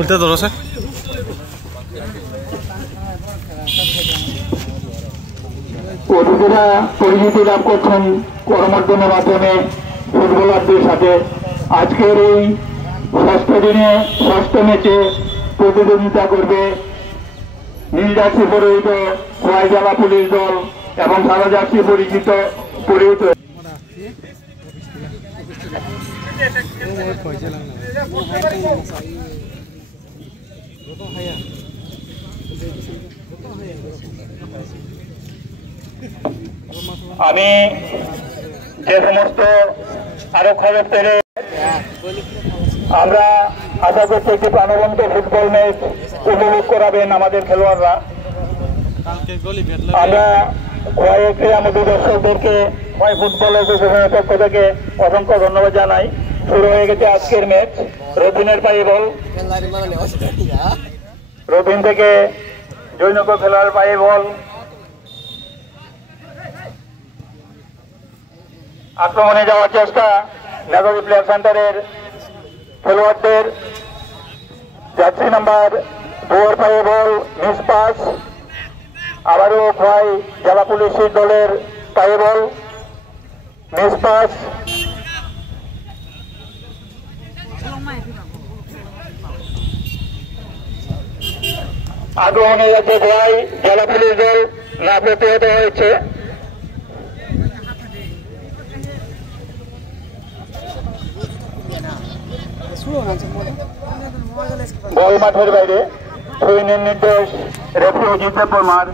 উল্টা দল আছে অতিথিরা পরিচিতি লাভ করছেন করমর্দনের মাধ্যমে ফুটবলারদের সাথে। আজকের এই ষষ্ঠ দিনে ষষ্ঠ ম্যাচে প্রতিদ্বন্দ্বিতা করবে নীল জার্সি পরিহিত খোয়াই জেলা পুলিশ দল এবং সাদা জার্সি পরিহিত আমি যে সমস্ত আরক্ষা দপ্তরে আমরা আশা করছি একটি প্রাণবন্ত ফুটবল ম্যাচ উপভোগ করাবেন আমাদের খেলোয়াড়রা। আমরা খোয়াই ক্রীড়ামোদী দর্শকদেরকে খোয়াই ফুটবল অ্যাসোসিয়েশনের পক্ষ থেকে অসংখ্য ধন্যবাদ জানাই। শুরু হয়ে গেছে আজকের ম্যাচ। রবিনের পায়ে বল, রবিন থেকে জৈনক খেলোয়াড় পায়ে বল, আক্রমণে যাওয়ার চেষ্টা নেতাজি প্লেয়ার সেন্টারের খেলোয়াড়দের। জার্সি নাম্বার 2 পায়ে বল, মিস পাস। আবারও খোয়াই জেলা পুলিশের দলের পায়ে বল, মিস পাস। আক্রমণে যাচ্ছে খোয়াই জেলা পুলিশ দল, না প্রতিহত হয়েছে। বল মাঠের বাইরে, ট্রেনের নির্দেশ রেফারি অজিত দেববর্মার।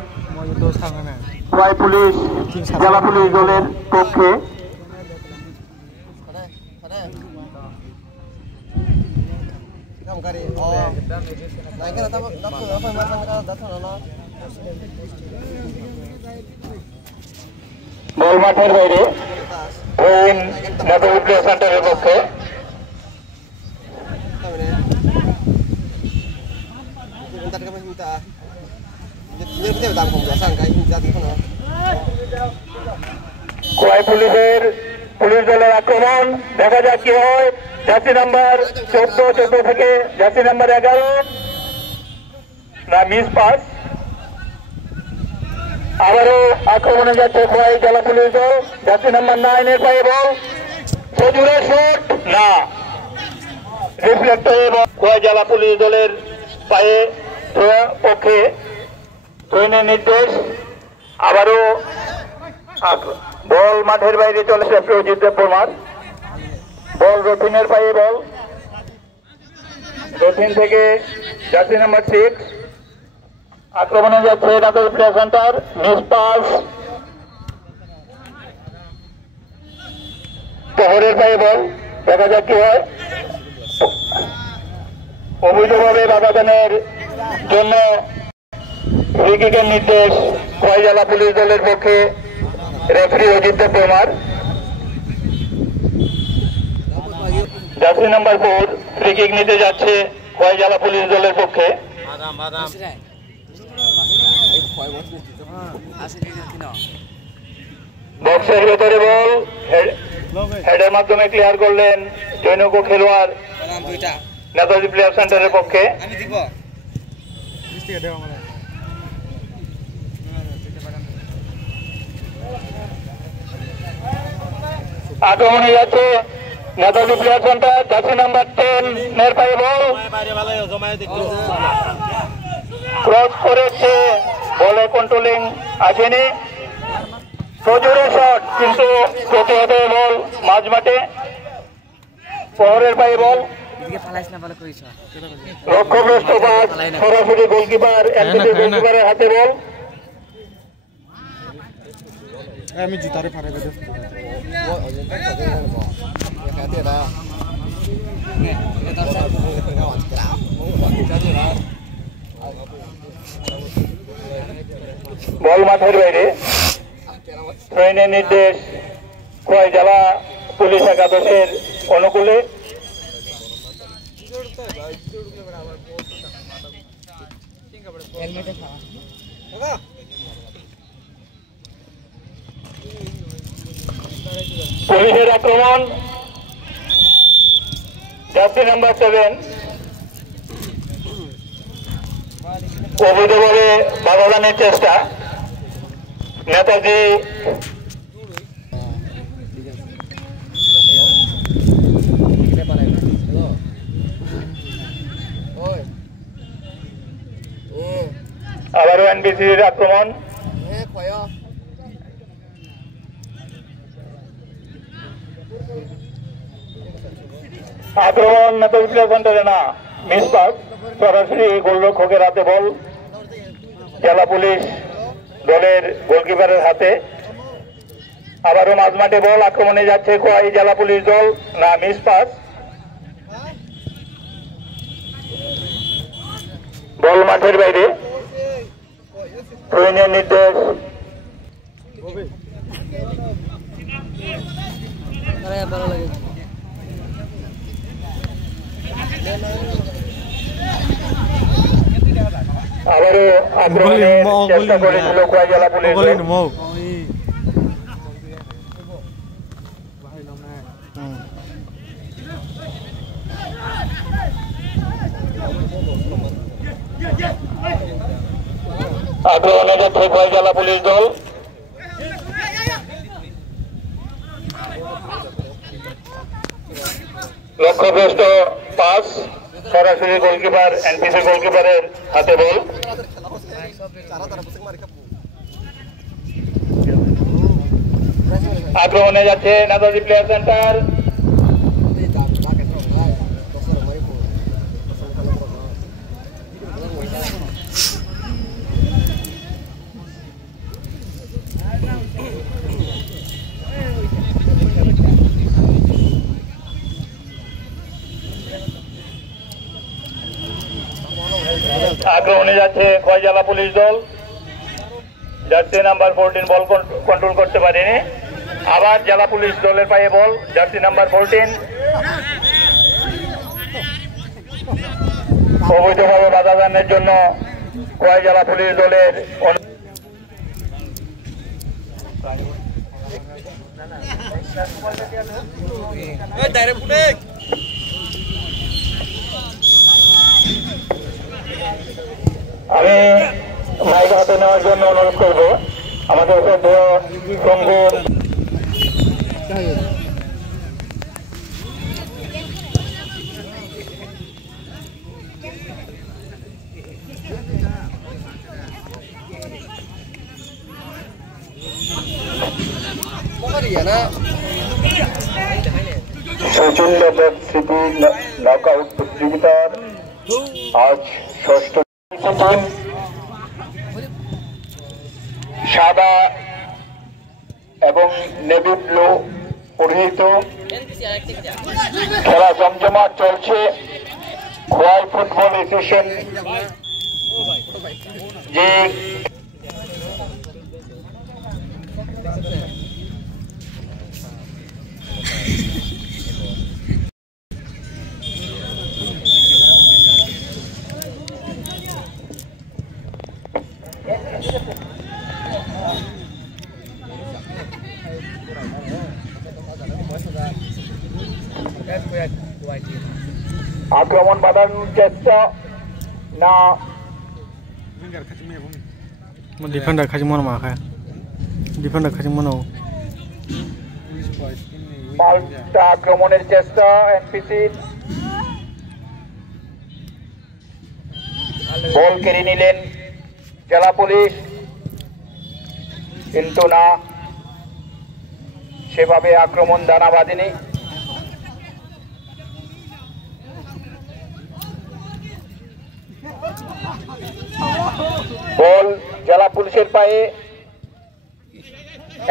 খোয়াই পুলিশ জেলা পুলিশ দলের পক্ষে বল মাঠের বাইরে, নেতাজি প্লেয়ার সেন্টারের পক্ষে। খোয়াই পুলিশের পুলিশ দলের আক্রমণ, দেখা যাক কি হয়। জার্সি নাম্বার 14 থেকে জার্সি নাম্বার 11, না মিস পাস। আবারও আক্রমণে যাচ্ছে খোয়াই জেলা পুলিশ দল, জার্সি নাম্বার 9 এর পায়ে বল, সজুরের শট, না রিফ্লেক্ট হয়ে খোয়াই জেলা পুলিশ দলের পায়ে পক্ষে ট্রেনের নির্দেশ। আবারও বল মাঠের বাইরে চলেছে অজিত দেববর্মার। বল রথিনের পায়ে বল, রথিন থেকে জার্সি নাম্বার 6 আক্রমণে যাচ্ছে Netaji player centre, miss pass. শহরের পায়ে বল, দেখা যাক কি হয়। অবৈধভাবে বাধাদানের জন্য ফ্রি কিকের নির্দেশ খোয়াই জেলা পুলিশ দলের পক্ষে রেফারি অজিত দেববর্মার। জার্সি নাম্বার 4 ফ্রি কিক নিতে যাচ্ছে খোয়াই জেলা পুলিশ দলের পক্ষে। বক্সের ভেতরে বল, হেডের মাধ্যমে ক্লিয়ার করলেন জৈনক খেলোয়াড় নেতাজি প্লেয়ার সেন্টারের পক্ষে। আক্রমণে যাচ্ছে Netaji player centre, jersey number 10 এর পায়ে বল, ক্রস করেছে, বলে কন্ট্রোলিং আসেনি, সজোরে শট, কিন্তু প্রতিহত বল মাঝ মাঠে। শহরের পায়ে বল, লক্ষ্যভ্রষ্ট পাস, সরাসরি গোলকিপার এনপিসি গোলকিপারের হাতে বল। আমি জুতারে ফাড়ে দেব। বল মাঠের বাইরে, ট্রেনের নির্দেশ খোয়াই জেলা পুলিশ একাদশের অনুকূলে। পুলিশের আক্রমণ, জার্সি নাম্বার 7 অবৈধভাবে বাধাদানের চেষ্টা। নেতাজি আবারও এনবিসির আক্রমণ। আক্রমণ নেতাজি প্লেয়ার সেন্টারে না, মিস পাস, সরাসরি গোলরক্ষকের হাতে বল। জেলা পুলিশ দলের গোলকিপারের হাতে। আবারও মাঝমাঠে বল, আক্রমণে যাচ্ছে খোয়াই জেলা পুলিশ দল, না, মিস পাস। বল মাঠের বাইরে, প্রয়োজনীয় নির্দেশ। আবারও আক্রমণের চেষ্টা করেছিল খোয়াই জেলা পুলিশ দল। আক্রমণে যাচ্ছে খোয়াই জেলা পুলিশ দল। লক্ষ্যভ্রষ্ট পাস, সরাসরি গোলকিপার, এনপিসি গোলকিপারের হাতে বল। আক্রমণে যাচ্ছে নেতাজি প্লেয়ার সেন্টার। আক্রমণে যাচ্ছে খোয়াই জেলা পুলিশ দল। জার্সি নাম্বার 14 বল কন্ট্রোল করতে পারেনি। আবার জেলা পুলিশ দলের পায়ে বল, জার্সি নাম্বার 14 অবৈধভাবে বাধা দানের জন্য খোয়াই জেলা পুলিশ দলের আমি মাইক হাতে নেওয়ার জন্য অনুরোধ করবো আমাদের সঙ্গ সচিন লেদার সিটি নকআউট প্রতিযোগিতার আজ ষষ্ঠ সাদা এবং নেভি ব্লু পরিহিত খেলা জমজমাট চলছে। খোয়াই ফুটবল অ্যাসোসিয়েশন যে আক্রমণ বাধানোর চেষ্টা না, ডিফেন্ডার খাজি মনে মাখা, ডিফেন্ডার খাজি মনে পাল্টা আক্রমণের চেষ্টা এনপিসি। বল কেড়ে নিলেন জেলা পুলিশ, কিন্তু না, সেভাবে আক্রমণ দানা বাঁধেনি। বল জেলা পুলিশের পায়ে,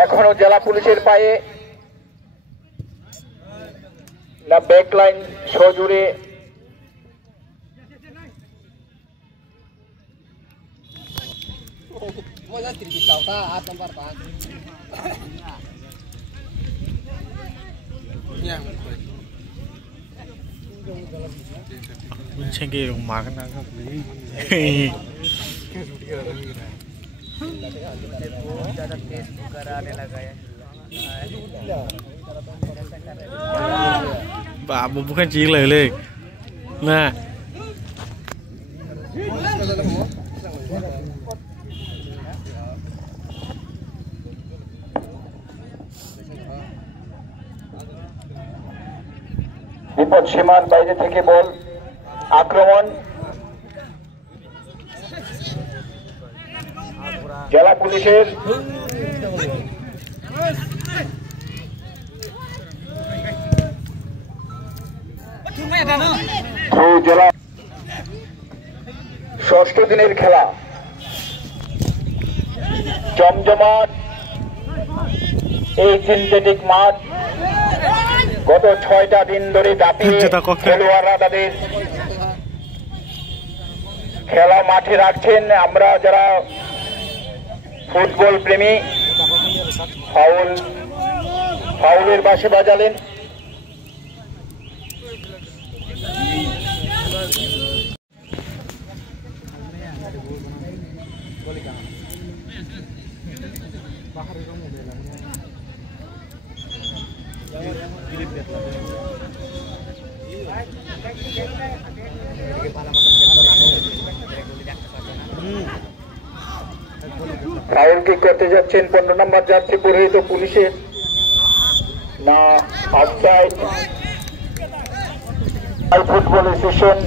এখনো জেলা পুলিশের পায়ে, না ব্যাক লাইন সজুড়ে Cengki makan agak beli. bukan cik lelek. Nah. বিপদ সীমার বাইরে থেকে বল আক্রমণ জেলা পুলিশের জেলা ষষ্ঠ দিনের খেলা জমজমাট এই সিনথেটিক মাঠ গত 6টা দিন ধরে দাপিয়ে খেলোয়াড়রা তাদের খেলা মাঠে রাখছেন। আমরা যারা ফুটবল প্রেমী ফাউলের বাঁশি বাজালেন। ফাউল কিক করতে যাচ্ছেন 15 নম্বর জার্সি পরিহিত পুলিশের না অফসাইড। ফুটবল সেশন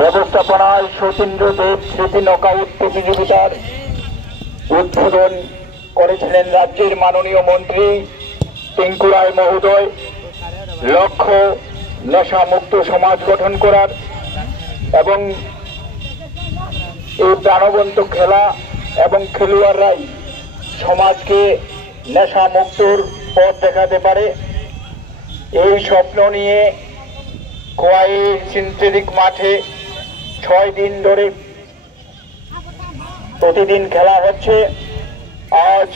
ব্যবস্থাপনায় সতীন্দ্র দেব স্মৃতি নকআউট প্রতিযোগিতার উদ্বোধন করেছিলেন রাজ্যের মাননীয় মন্ত্রী টিঙ্কু রায় মহোদয়। লক্ষ্য নেশামুক্ত সমাজ গঠন করার এবং এই প্রাণবন্ত খেলা এবং খেলোয়াড়রাই সমাজকে নেশামুক্তর পথ দেখাতে পারে এই স্বপ্ন নিয়ে খোয়াইয়ের সিনথেটিক মাঠে 6 দিন ধরে প্রতিদিন খেলা হচ্ছে। আজ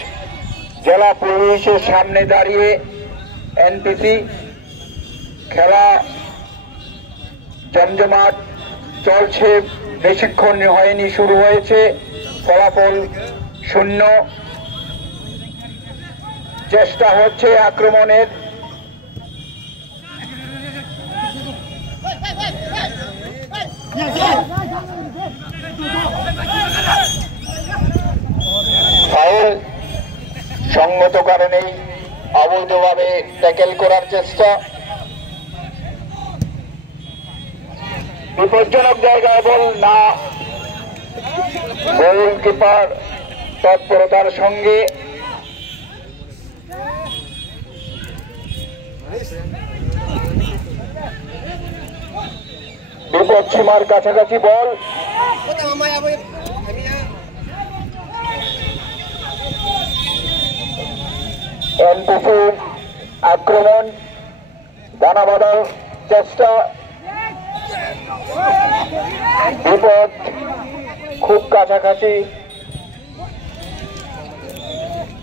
জেলা পুলিশের সামনে দাঁড়িয়ে এনপিসি খেলা জমজমাট চলছে, বেশিক্ষণ হয়নি, শুরু হয়েছে, ফলাফল 0। চেষ্টা হচ্ছে আক্রমণের। ফাউল সঙ্গত কারণেই অবৈধভাবে ট্যাকেল করার চেষ্টা। বিপজ্জনক জায়গায় বল না, গোলকিপার তৎপরতার সঙ্গে বিপদ সীমার কাছাকাছি বল। এনপিসি আক্রমণ, দানা বাঁধার চেষ্টা, বিপদ খুব কাছাকাছি।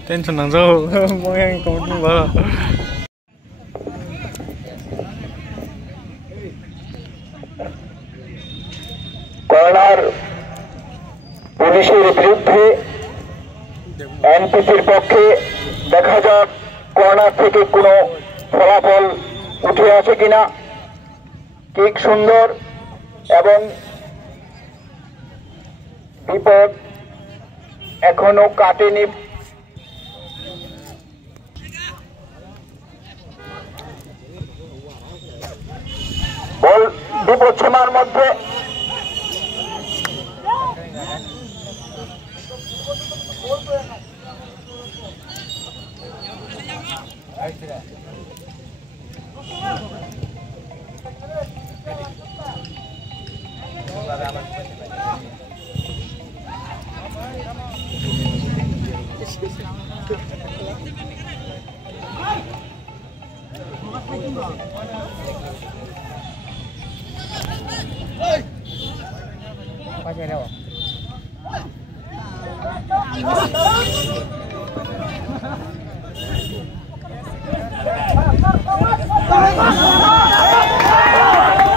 টেনশন না যাও মই কমেন্ট ভালো কর্নার পুলিশের বিরুদ্ধে এনপিসির পক্ষে। দেখা যাক কর্নার থেকে কোনো ফলাফল উঠে আসে কিনা। কিক সুন্দর এবং বিপদ এখনো কাটেনি। বল বিপদ সীমার মধ্যে।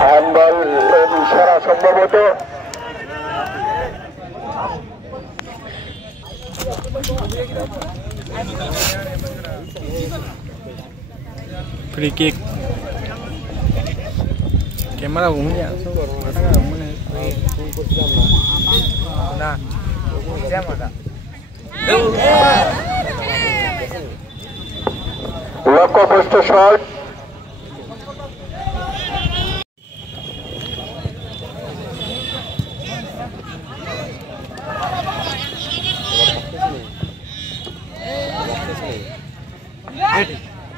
হ্যান্ডবল ইশারা সম্ভবত Free kick. Camera umumnya. Nah, siapa tak? লক্ষ্যভ্রষ্ট শট।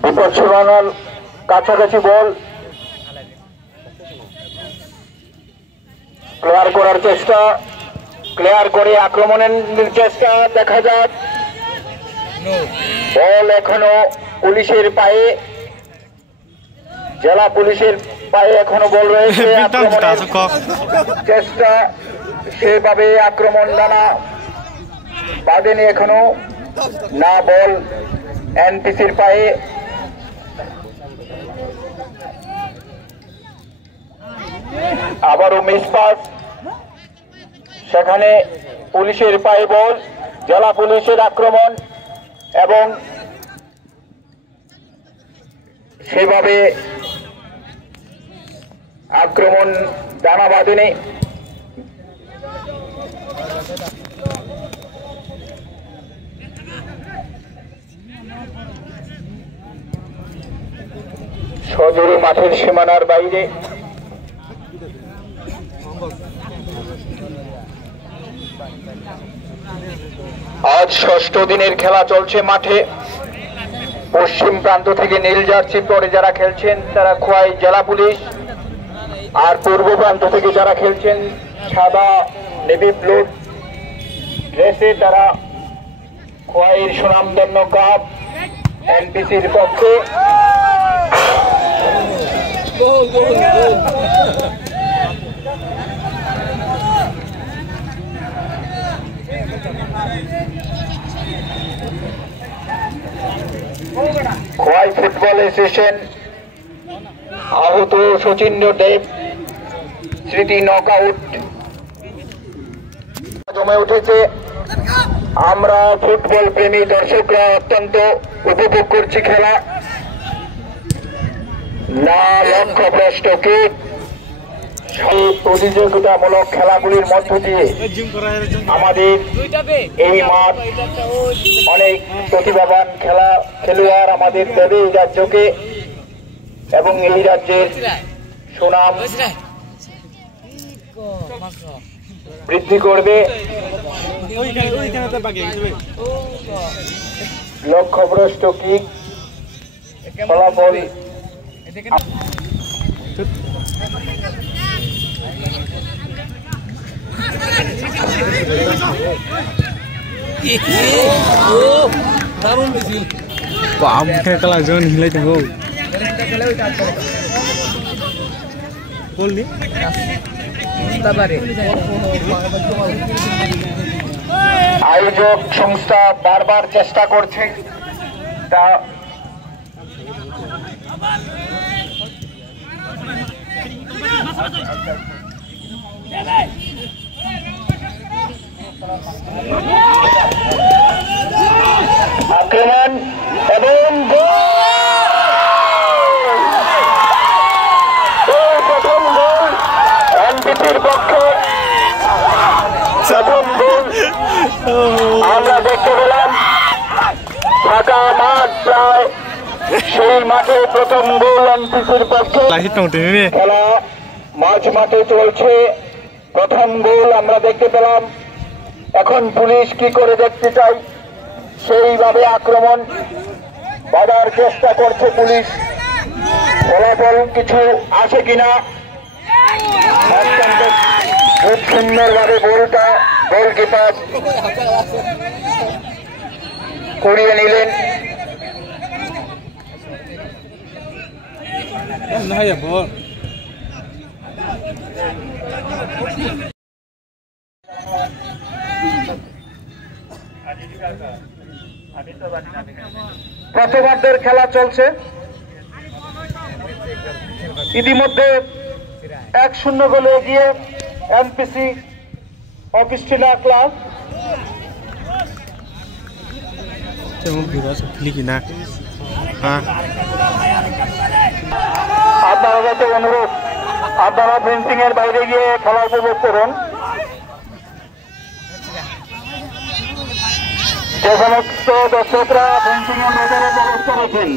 বিপদ সীমানার কাছাকাছি বল ক্লিয়ার করার চেষ্টা, ক্লিয়ার করে আক্রমণের চেষ্টা। দেখা যাক বল এখনো পুলিশের পায়ে, জেলা পুলিশের পায়ে এখনো বল রয়েছে। চেষ্টা সেভাবে আক্রমণ ডানা বাঁধেনি এখনো না, বল এনপিসির পায়ে। আবারও মিস পাস, সেখানে পুলিশের পায়ে বল, জেলা পুলিশের আক্রমণ এবং সেভাবে আক্রমণ ডানা বাঁধেনি। সদরে মাঠের সীমানার বাইরে আজ ষষ্ঠ দিনের খেলা চলছে মাঠে। পশ্চিম প্রান্ত থেকে নীল জার্সি পরে যারা খেলছেন তারা খোয়াই জেলা পুলিশ, আর পূর্ব প্রান্ত থেকে যারা খেলছেন সাদা নেভি ব্লু ড্রেসে তারা খোয়াইয়ের সুনামধন্য কাপ এনপিসির পক্ষে। খোয়াই ফুটবল অ্যাসোসিয়েশন আহত শচীন্দ্র দেব স্মৃতি নকআউট জমে উঠেছে। আমরা ফুটবল প্রেমী দর্শকরা অত্যন্ত উপভোগ করছি খেলা। না লক্ষ্যভ্রষ্ট কিক, সেই প্রতিযোগিতামূলক খেলাগুলির মধ্য দিয়ে আমাদের এই মাঠ অনেক প্রতিভাবান খেলোয়াড় আমাদের দেবে এই রাজ্যকে এবং এই রাজ্যের সুনাম বৃদ্ধি করবে। লক্ষ্যভ্রষ্ট কিক ফলাফল খেলা জন হিলাই থাকো বলনি আয়োজক সংস্থা বারবার চেষ্টা করছে তা আক্রমণ এবং প্রথম গোল এনপিসির পক্ষে। প্রথম গোল আমরা দেখতে পেলাম ফাঁকা মাঠ প্রায়, সেই মাঠে প্রথম গোল এনপিসির পক্ষে। খেলা মাঝ মাঠে চলছে, প্রথম গোল আমরা দেখতে পেলাম। এখন পুলিশ কি করে দেখতে চাই, সেইভাবে আক্রমণ বাধার চেষ্টা করছে পুলিশ। ফলাফল কিছু আসে কিনা, খুব সুন্দরভাবে বলটা গোলকিপার করিয়ে নিলেন। প্রথমার্ধের খেলা চলছে, ইতিমধ্যে 1-0 গোলে এগিয়ে এনপিসি অগস্টিনা ক্লাব। আপনারা কাছে অনুরোধ, আপনারা ফেন্সিং এর বাইরে গিয়ে খেলা উপভোগ করুন। যে সমস্ত দর্শকরা ফেন্সিং এর ভেতরে প্রবেশ করেছেন,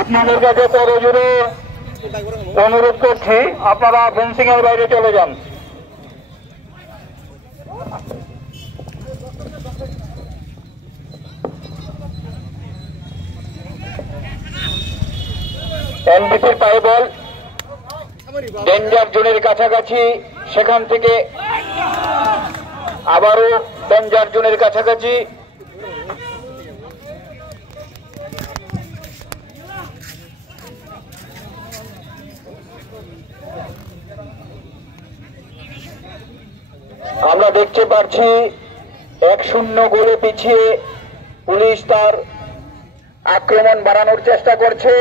আপনাদের কাছে করজোড়ে অনুরোধ করছি, আপনারা ফেন্সিং এর বাইরে চলে যান। এনবিসির পায়ে বল ডেঞ্জার জোনের কাছাকাছি, সেখান থেকে আবারও ডেঞ্জার জোনের কাছাকাছি। আমরা দেখতে পাচ্ছি 1-0 গোলে পিছিয়ে পুলিশ তার আক্রমণ বাড়ানোর চেষ্টা করছে।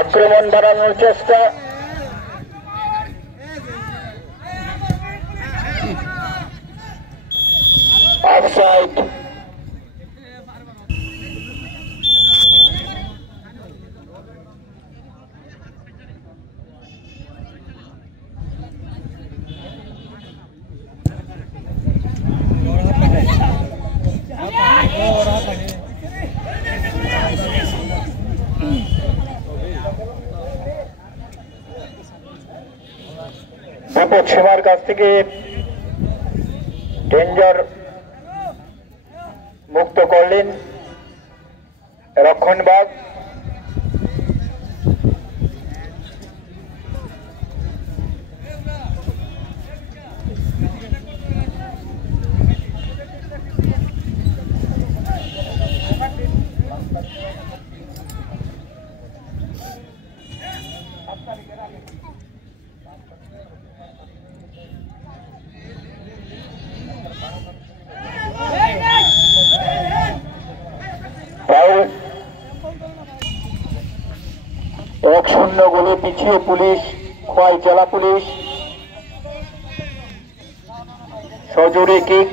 আক্রমণ বাড়ানোর চেষ্টা, অফসাইড। বিপদ সীমার কাছ থেকে ডেঞ্জার মুক্ত করলেন রক্ষণবাগ। ফাউল, 1-0 গোলে পিছিয়ে পুলিশ, খোয়াই জেলা পুলিশ। সজোরে কিক,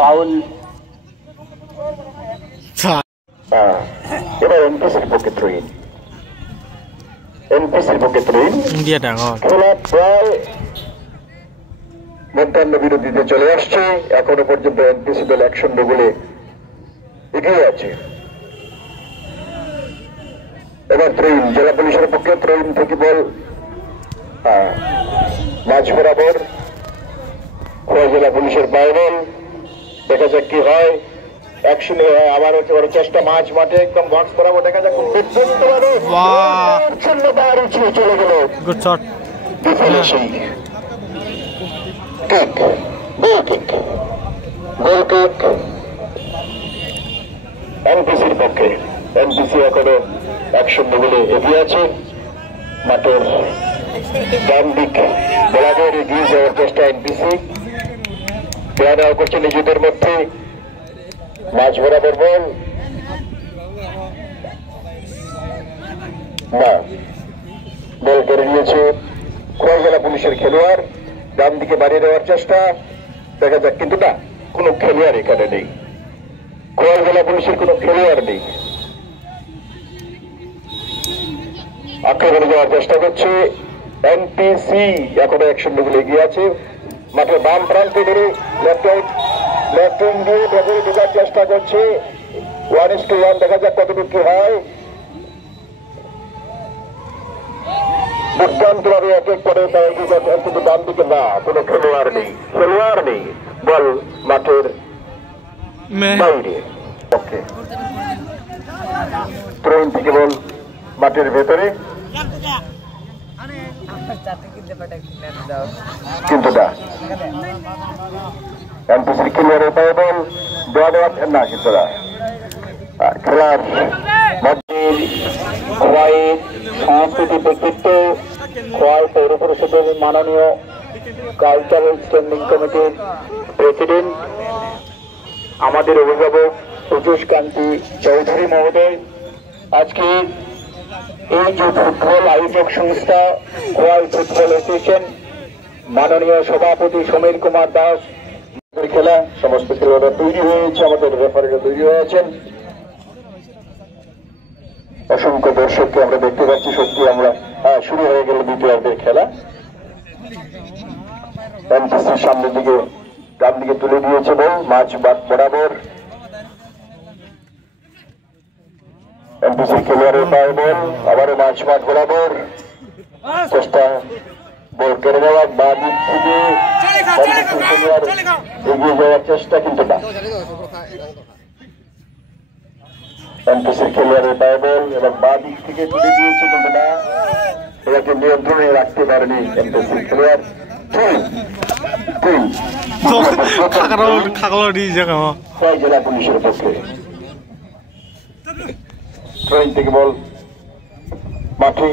ফাউল। এবার এনপিসির পক্ষে থ্রোইন, এনপিসির পক্ষে থ্রোইন। খেলা প্রায় মধ্যাহ্ন বিরতিতে চলে আসছে। এখনো পর্যন্ত এনপিসি দল 1-0 গোলে এগিয়ে আছে। এবার ত্রয়ীন জেলা পুলিশের পক্ষে, ত্রয়ীন থেকে বল মাঝ বরাবর, খোয়া জেলা পুলিশের পায়ে বল। দেখা যাক কি হয়। অ্যাকশনে আবার একেবারে চেষ্টা মাঝ মাঠে একদম বক্স বরাবর। দেখা যাক চলে গেল। Good shot. Kick, goal kick, goal kick এনপিসির পক্ষে। এনপিসি এখনো 1-0 গোলে এগিয়ে আছে। মাঠের ডান দিক বরাবর এগিয়ে যাওয়ার চেষ্টা এনপিসি। দেওয়া নেওয়া করছে নিজেদের মধ্যে, মাঝ বরাবর বল না, বল কেড়ে নিয়েছে খোয়াই জেলা পুলিশের খেলোয়াড়। ডান দিকে বাড়িয়ে দেওয়ার চেষ্টা, দেখা যাক, কিন্তু না, কোন খেলোয়াড় এখানে নেই। খোয়াই জেলা পুলিশের কোন খেলোয়াড় নেই। আক্রমণে যাওয়ার চেষ্টা করছে এনপিসি, এখনো 1-0 গোলে এগিয়ে আছে। মাঠের বাম প্রান্তে ধরে লেফট উইং দিয়ে ভেতরে ঢোকার চেষ্টা করছে। 1-1, দেখা যাক কতটুকু কি হয়। দুর্দান্ত ভাবে এক এক করে কিন্তু ডান দিকে না, কোন খেলোয়াড় নেই, খেলোয়াড় নেই। বল মাঠের বাইরে। ওকে, ত্রয়ীন থেকে বল মাঠের ভেতরে, কিন্তু না, এনপিসির খেলোয়াড়ের পায়ে বল দেওয়া না, কিন্তু না। খেলার মধ্যে খোয়াই সাংস্কৃতিক ব্যক্তিত্ব, খোয়াই পৌর পরিষদের মাননীয় কালচারাল স্ট্যান্ডিং কমিটির প্রেসিডেন্ট, আমাদের অভিভাবক পীযূষ কান্তি চৌধুরী মহোদয় আজকে এই যে ফুটবল আয়োজক সংস্থা খোয়াই ফুটবল অ্যাসোসিয়েশন মাননীয় সভাপতি সমীর কুমার দাস খেলা সমস্ত খেলোয়াড়রা তৈরি হয়েছে, আমাদের রেফারিরা তৈরি হয়েছেন। অসংখ্য দর্শককে আমরা দেখতে পাচ্ছি। সত্যি আমরা শুরু হয়ে গেল দ্বিতীয়ার্ধের খেলা। এমসিসির সামনের দিকে ডান দিকে তুলে দিয়েছে বল মাঝ বাদ বরাবর। এমপিসির খেলোয়াড়ের পায়ে বল আবারও মাঝ মাঠ বরাবর চেষ্টা বল কেড়ে নেওয়ার বা দিক থেকে এগিয়ে যাওয়ার চেষ্টা, কিন্তু না। এমপিসির খেলোয়াড়ের পায়ে বল এবং বা দিক থেকে তুলে দিয়েছে, কিন্তু না, এটাকে নিয়ন্ত্রণে রাখতে পারেনি এমপিসির খেলোয়াড়। জেলা পুলিশের পক্ষে ট্রেন থেকে বল মাঠে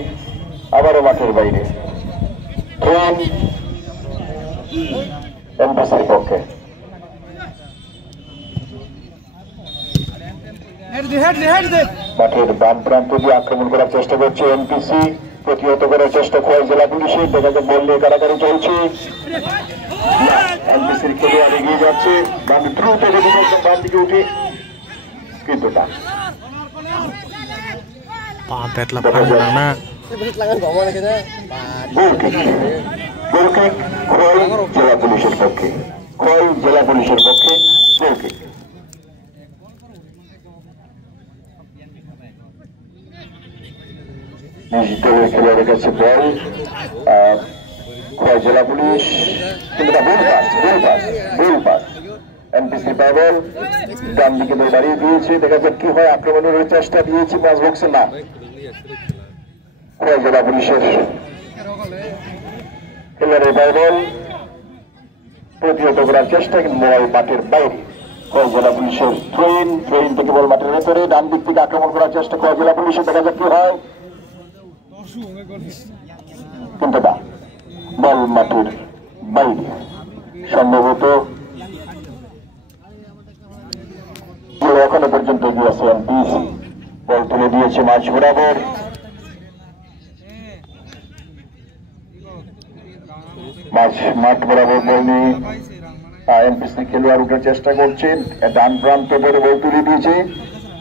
আবারও মাঠের বাইরে। ট্রেন এমপিসির পক্ষে মাঠের বাম প্রান্ত দিয়ে আক্রমণ করার চেষ্টা করছে এমপিসি, প্রতিহত করার চেষ্টা খোয়াই জেলা পুলিশের। দেখা যাক বল নিয়ে কারাকারি চলছে। এমপিসির খেলোয়াড় এগিয়ে যাচ্ছে দ্রুত গতি বাম দিকে উঠে, কিন্তু না। জেলা পুলিশের পক্ষে খোয়াই জেলা পুলিশের পক্ষে গোলকিক। দলের খেলোয়াড়ের কাছে বল খোয়াই জেলা পুলিশ, কিন্তু ভুল পাস এমপিসি পাবল ডান দিকে বল বাড়িয়ে দিয়েছে। দেখা যাক কি হয়, আক্রমণের চেষ্টা দিয়েছে পাস বক্সে, না। খোয়াই জেলা পুলিশের খেলোয়াড়ের পাবল প্রতিহত করার চেষ্টা, কিন্তু মাঠের বাইরে। খোয়াই জেলা পুলিশের ট্রেন থেকে বল মাঠের ভেতরে, ডান দিক থেকে আক্রমণ করার চেষ্টা খোয়াই জেলা পুলিশের। দেখা যাক কি হয়, কিন্তু না, বল মাঠের বাইরে। সম্ভবত এখনো পর্যন্ত দিয়েছে এমপিসি, বল তুলে দিয়েছে মাঝ বরাবর। মাঠ বরাবর বল নিয়ে এমপিসি খেলোয়াড় উঠার চেষ্টা করছেন, ডান প্রান্ত ধরে বল তুলে দিয়েছে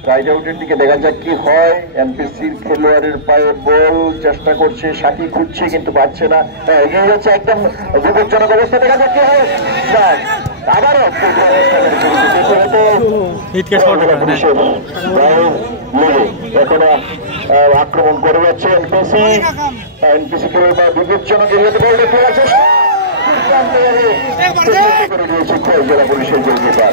রাইট আউটের দিকে। দেখা যাক কি হয়, এমপিসির খেলোয়াড়ের পায়ে বল চেষ্টা করছে, সাকি খুঁজছে কিন্তু পাচ্ছে না, এগিয়ে যাচ্ছে একদম বিপজ্জনক অবস্থা। দেখা যাক কি হয়, আবারও এখনো আক্রমণ করে যাচ্ছে এমপিসি খেলোয়াড় বিপজ্জনক এরিয়াতে বল রেখে আছে করে দিয়েছে খোয়াই জেলা পুলিশের গোলকিপার।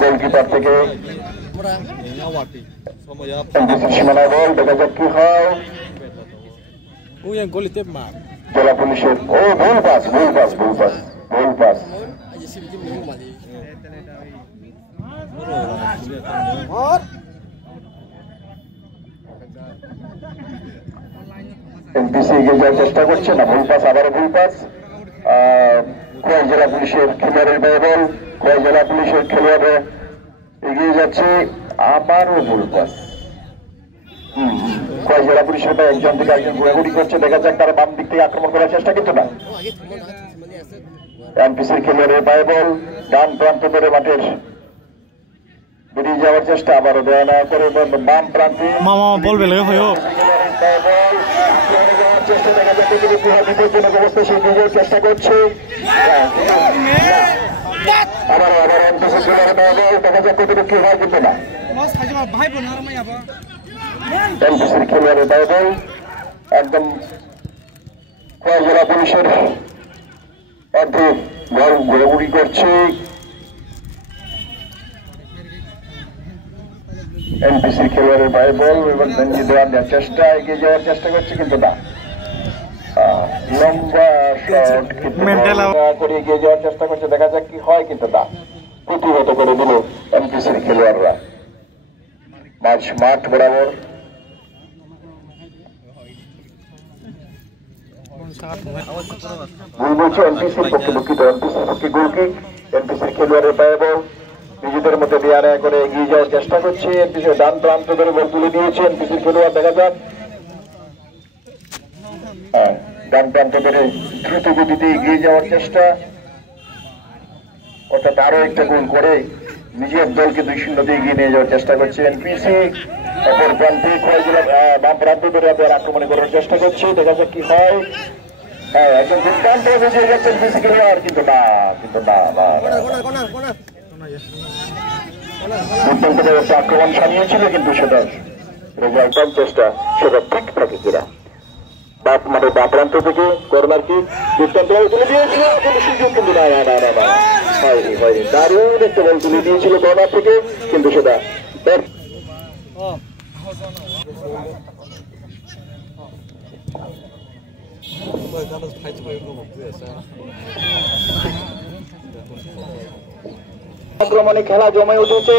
গোলকিপার থেকে সীমানা বল, দেখা যাক কি হয়। জেলা পুলিশের ভুল পাস এমপিসি এগিয়ে যাওয়ার চেষ্টা করছে, না, ভুল পাস, আবারও ভুল পাস। খোয়াই জেলা পুলিশের খেলোয়াড়ের বল, খোয়াই জেলা পুলিশের খেলোয়াড় এগিয়ে যাচ্ছে, আবারও ভুল পাস। খোয়াই জেলা পুলিশের একজন থেকে একজন ঘোরাঘুরি করছে। দেখা যাক তারা বাম দিক থেকে আক্রমণ করার চেষ্টা, কিন্তু না। এমপিসির খেলোয়াড়ের পায়ে বল ডান প্রান্ত ধরে মাঠের বেরিয়ে যাওয়ার চেষ্টা, আবারও দেওয়া না করে বাম প্রান্তে চেষ্টা। দেখা যাচ্ছে বিপজ্জনক অবস্থা সে নিজের চেষ্টা করছে। আবার এমপিসির খেলোয়াড়ের পায়ে বল, দেখা যাক কতটুকু কি হয়, কিন্তু না। এমপিসির খেলোয়াড়ের পায়ে বল একদম খোয়াই জেলা পুলিশের অর্ধে ঘোরাঘুরি করছে। এমপিসির খেলোয়াড়ের পায়ে বল এবং দেওয়ার চেষ্টা, এগিয়ে যাওয়ার চেষ্টা করছে, কিন্তু না। লম্বা শট করে এগিয়ে যাওয়ার চেষ্টা করছে, দেখা যাক কি হয়, কিন্তু না। প্রতিহত করে দিল এমপিসির খেলোয়াড়রা মাঠ বরাবর। ভুল বলছে এমপিসির পক্ষে, দুঃখিত, এমপিসির পক্ষে গোলকিক। এমপিসির খেলোয়াড়ের পায়ে বল নিজেদের মধ্যে দেয়া করে এগিয়ে যাওয়ার চেষ্টা করছে। এনপিসি ডান প্রান্ত ধরে বল তুলে দিয়েছে এনপিসির খেলোয়াড়, দেখা যাক। ডান প্রান্ত ধরে দ্রুত গতিতে এগিয়ে যাওয়ার চেষ্টা, অর্থাৎ আরো একটা গোল করে নিজের দলকে 2-0 এগিয়ে নিয়ে যাওয়ার চেষ্টা করছে এনপিসি। অপর প্রান্তে বাম প্রান্ত ধরে আক্রমণ করার চেষ্টা করছে, দেখা যাক কি হয়। একজন দুর্দান্ত বেঁচে গেছে এনপিসি খেলোয়াড়, কিন্তু না দুর্দান্ত আক্রমণ সামিয়েছিল, কিন্তু সেটা রেজাল্ট চেষ্টা সেটা ঠিক থাকে কিনা। মানে বাম প্রান্ত থেকে কর্নার কিক দুর্দান্ত তুলে দিয়েছিল, কিন্তু সুযোগ কিন্তু হয়নি। দারুণ একটা বল তুলে দিয়েছিল কর্নার থেকে, কিন্তু সেটা আক্রমণে খেলা জমে উঠেছে।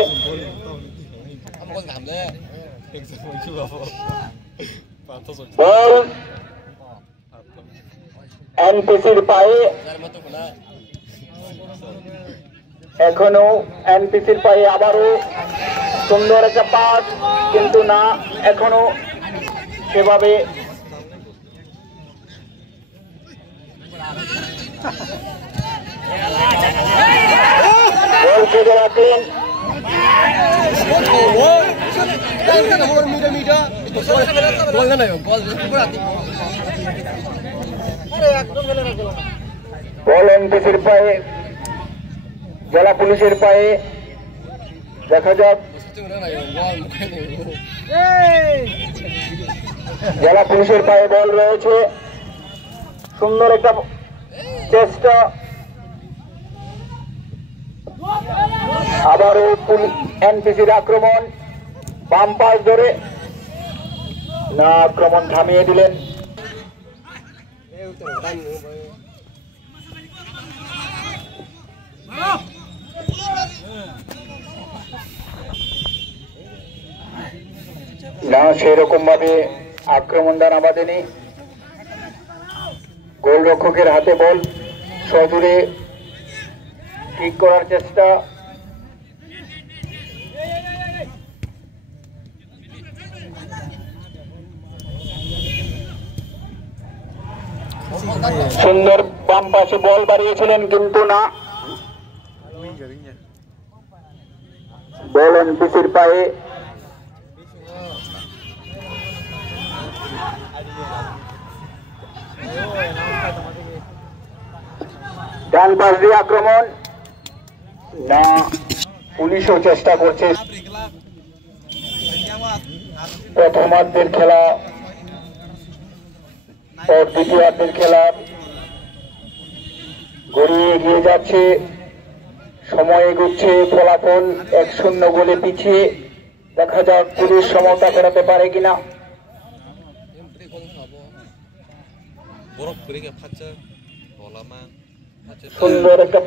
বল এনপিসির পায়ে, এখনো এনপিসির পায়ে আবারও সুন্দর একটা পাস, কিন্তু না, এখনো সেভাবে বল খেলে রাখেন। বল এনপিসির পায়ে, জেলা পুলিশের পায়ে, দেখা যাক। জেলা পুলিশের পায়ে বল রয়েছে, সুন্দর একটা চেষ্টা, আবারও এনপিসির আক্রমণ, বাম পাশ ধরে না, আক্রমণ থামিয়ে দিলেন। না, সেরকম ভাবে আক্রমণটা নামাদেনি। গোলরক্ষকের হাতে বল, সজোরে ঠিক করার চেষ্টা, সুন্দর বাম পাশে বল বাড়িয়েছিলেন, কিন্তু না, বল এনপিসির পায়ে। ডান পাশ দিয়ে আক্রমণ, না, পুলিশও চেষ্টা করছে। প্রথমার্ধের খেলা ও দ্বিতীয়ার্ধের খেলা গড়িয়ে এগিয়ে যাচ্ছে, সময় এগুচ্ছে, ফলাফল 1-0 গোলে পিছিয়ে। দেখা যাক পুলিশ সমতা করাতে পারে কিনা। সুন্দর একটা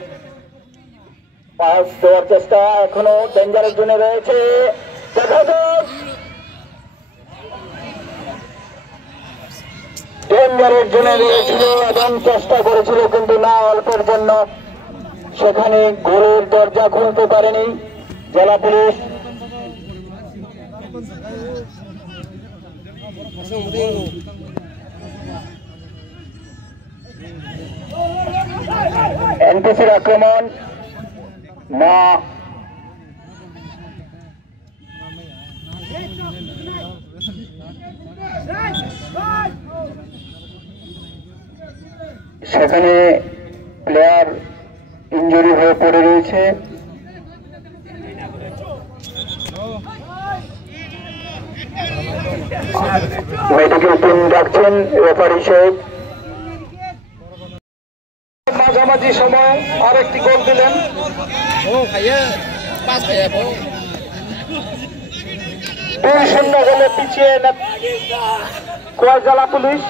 পাস দেওয়ার চেষ্টা, এখনো ডেঞ্জারের জন্য রয়েছে, দেখা যাক। ডেঞ্জারের জন্য রয়েছিল এবং চেষ্টা করেছিল, কিন্তু না, অল্পের জন্য সেখানে গোলের দরজা খুলতে পারেনি জেলা পুলিশ। এনপিসির আক্রমণ, না, সেখানে প্লেয়ার ইনজুরি হয়ে পড়ে রয়েছে। মেডিকেল টিম ডাকছেন রেফারি সাহেব। মাঝামাঝি সময় আরেকটি গোল দিলেন। 2-0 গোলে পিছিয়ে জেলা পুলিশ।